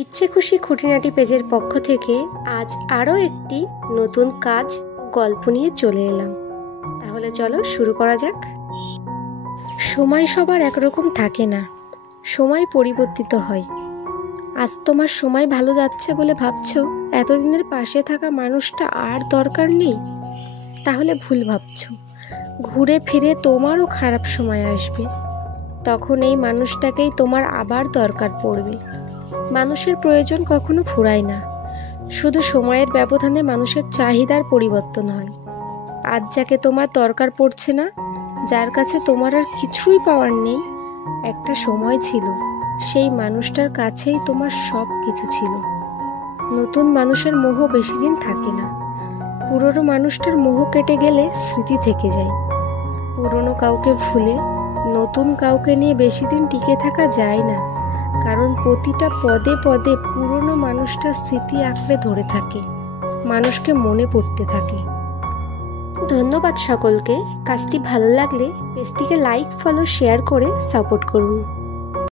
ইচ্ছে খুশি খুঁটিনাটি পেজের পক্ষ থেকে আজ আরও একটি নতুন কাজ ও গল্প নিয়ে চলে এলাম। তাহলে চলো শুরু করা যাক। সময় সবার একরকম থাকে না, সময় পরিবর্তিত হয়। আজ তোমার সময় ভালো যাচ্ছে বলে ভাবছো এতদিনের পাশে থাকা মানুষটা আর দরকার নেই, তাহলে ভুল ভাবছো। ঘুরে ফিরে তোমারও খারাপ সময় আসবে, তখন এই মানুষটাকেই তোমার আবার দরকার পড়বে। মানুষের প্রয়োজন কখনো ফুরায় না, শুধু সময়ের ব্যবধানে মানুষের চাহিদার পরিবর্তন হয়। আজ যাকে তোমার দরকার পড়ছে না, যার কাছে তোমার আর কিছুই পাওয়ার নেই, একটা সময় ছিল সেই মানুষটার কাছেই তোমার সব কিছু ছিল। নতুন মানুষের মোহ বেশি দিন থাকে না, পুরনো মানুষটার মোহ কেটে গেলে স্মৃতি থেকে যায়। পুরনো কাউকে ভুলে নতুন কাউকে নিয়ে বেশি দিন টিকে থাকা যায় না, কারণ প্রতিটা পদে পদে পুরনো মানুষটার স্মৃতি আঁকড়ে ধরে থাকে, মানুষকে মনে পড়তে থাকে। ধন্যবাদ সকলকে। কাজটি ভালো লাগলে পেজটিকে লাইক, ফলো, শেয়ার করে সাপোর্ট করুন।